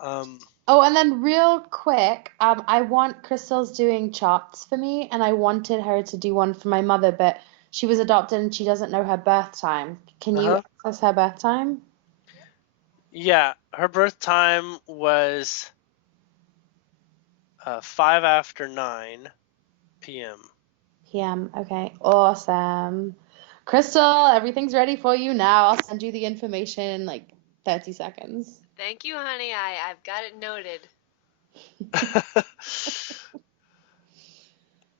Um, Oh, and then real quick, I want Crystal's doing charts for me, and I wanted her to do one for my mother, but she was adopted and she doesn't know her birth time. Can you uh-huh. access her birth time? Yeah, her birth time was 5 after 9 p.m. PM. Okay, awesome. Crystal, everything's ready for you now. I'll send you the information in like 30 seconds. Thank you, honey. I've got it noted.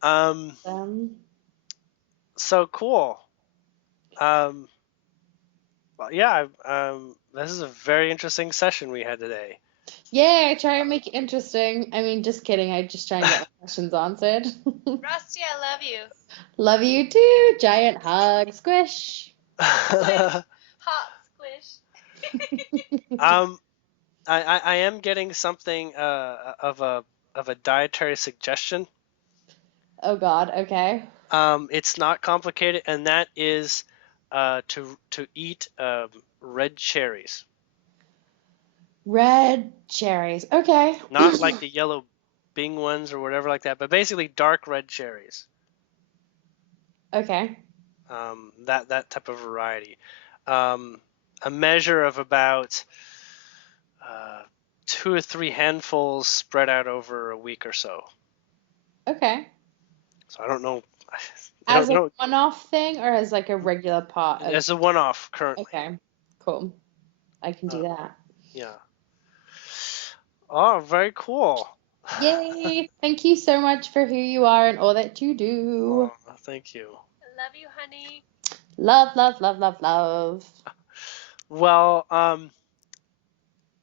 um, Um, so cool. Um, Well, yeah, this is a very interesting session we had today. Yeah, I try and make it interesting. I mean, just kidding. I just try and get my questions answered. Rusty, I love you. Love you too. Giant hug. Squish. Squish. Hot squish. um, I am getting something of a dietary suggestion. Oh God. Okay. It's not complicated, and that is to eat red cherries, Red cherries. Okay. not like the yellow Bing ones or whatever like that, but basically dark red cherries. Okay. That type of variety. A measure of about 2 or 3 handfuls spread out over a week or so. Okay. So I don't know. I As don't a know. one-off thing or as like a regular part of. As a one-off currently. Okay. Cool. I can do that. Yeah. Oh, very cool. Yay! Thank you so much for who you are and all that you do. Oh, thank you. Love you, honey. Love, love, love, love, love. Well,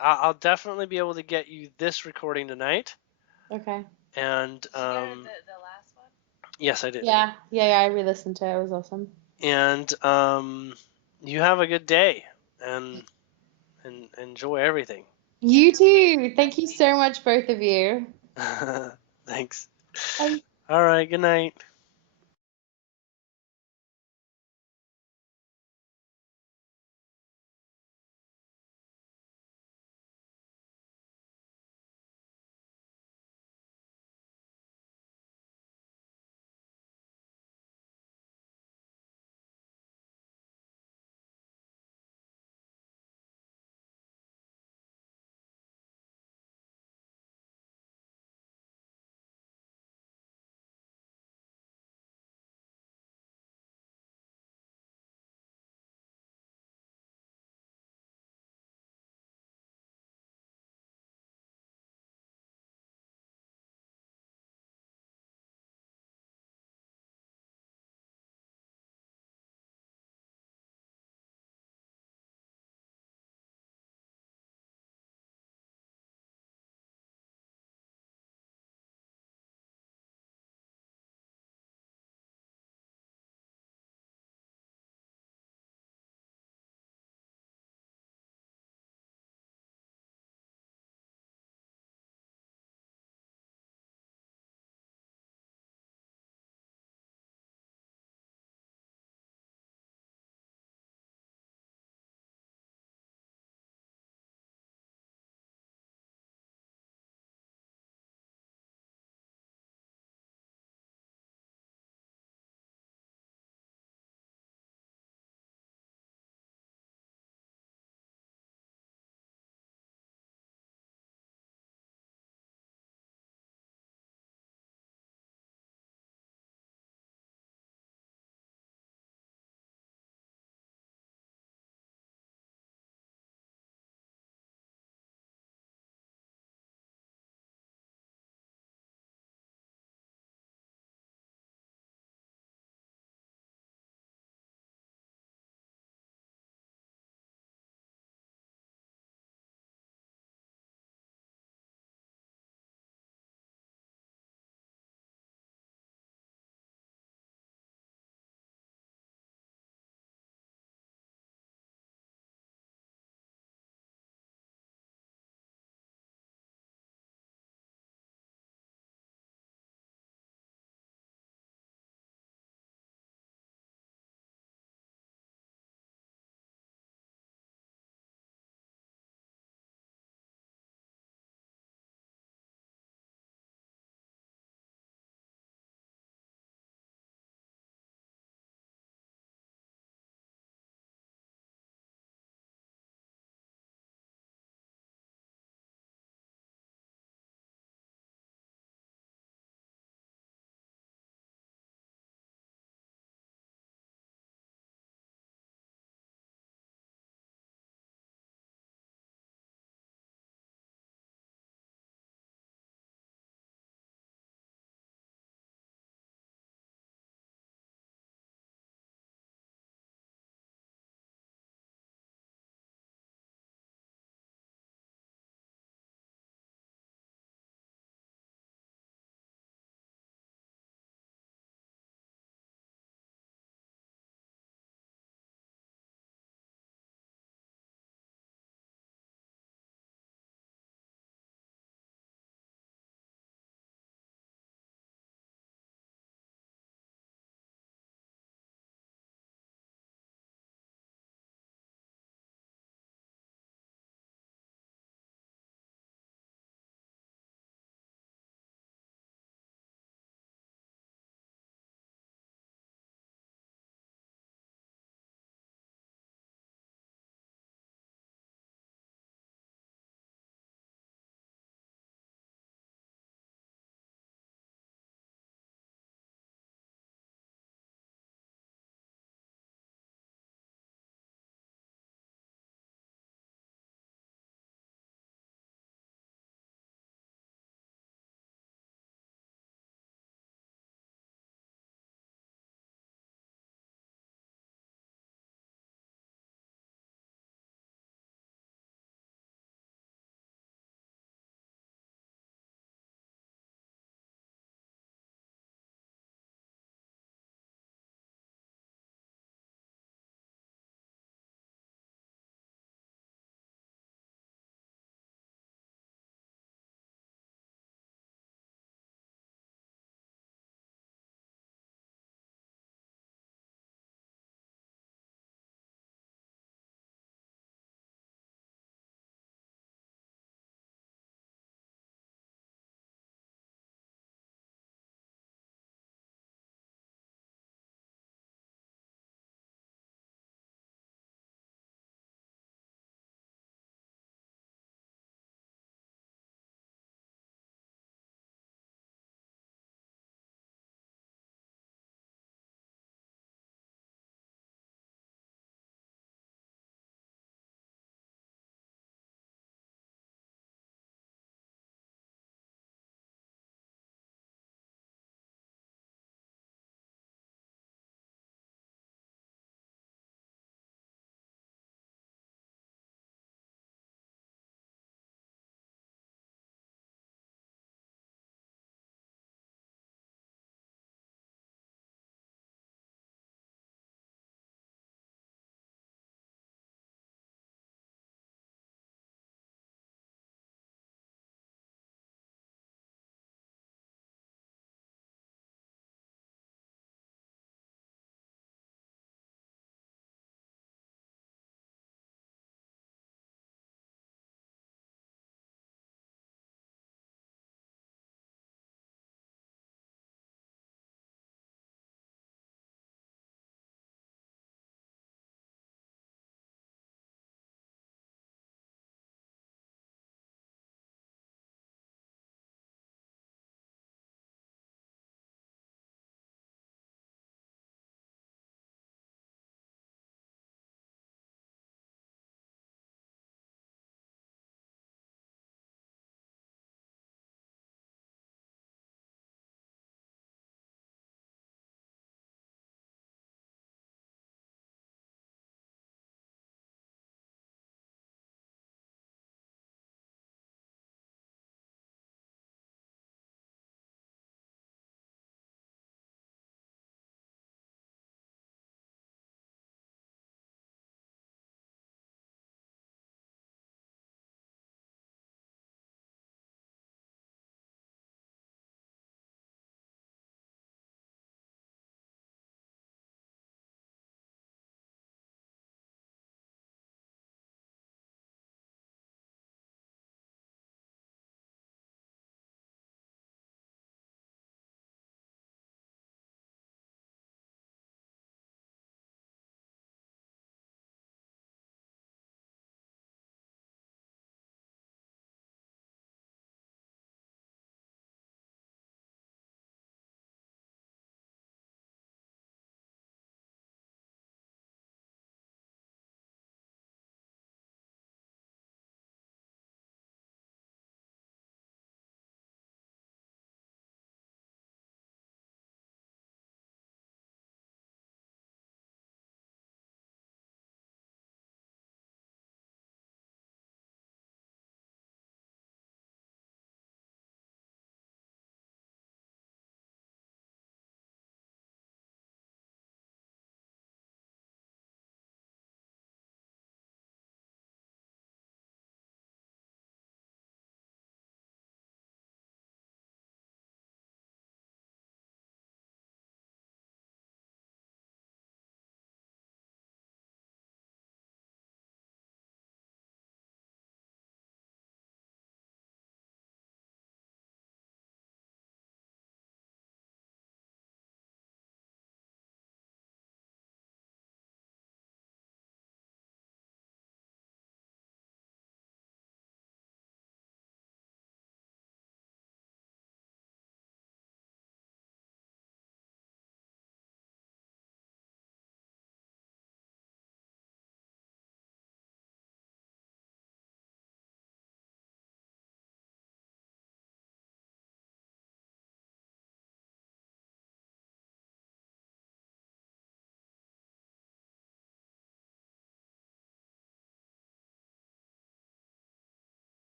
I'll definitely be able to get you this recording tonight. Okay. And Did you get the last one? yes, I did. Yeah, I re-listened to it. It was awesome. And you have a good day and enjoy everything. You too. Thank you so much, both of you. Thanks. Bye. All right, good night.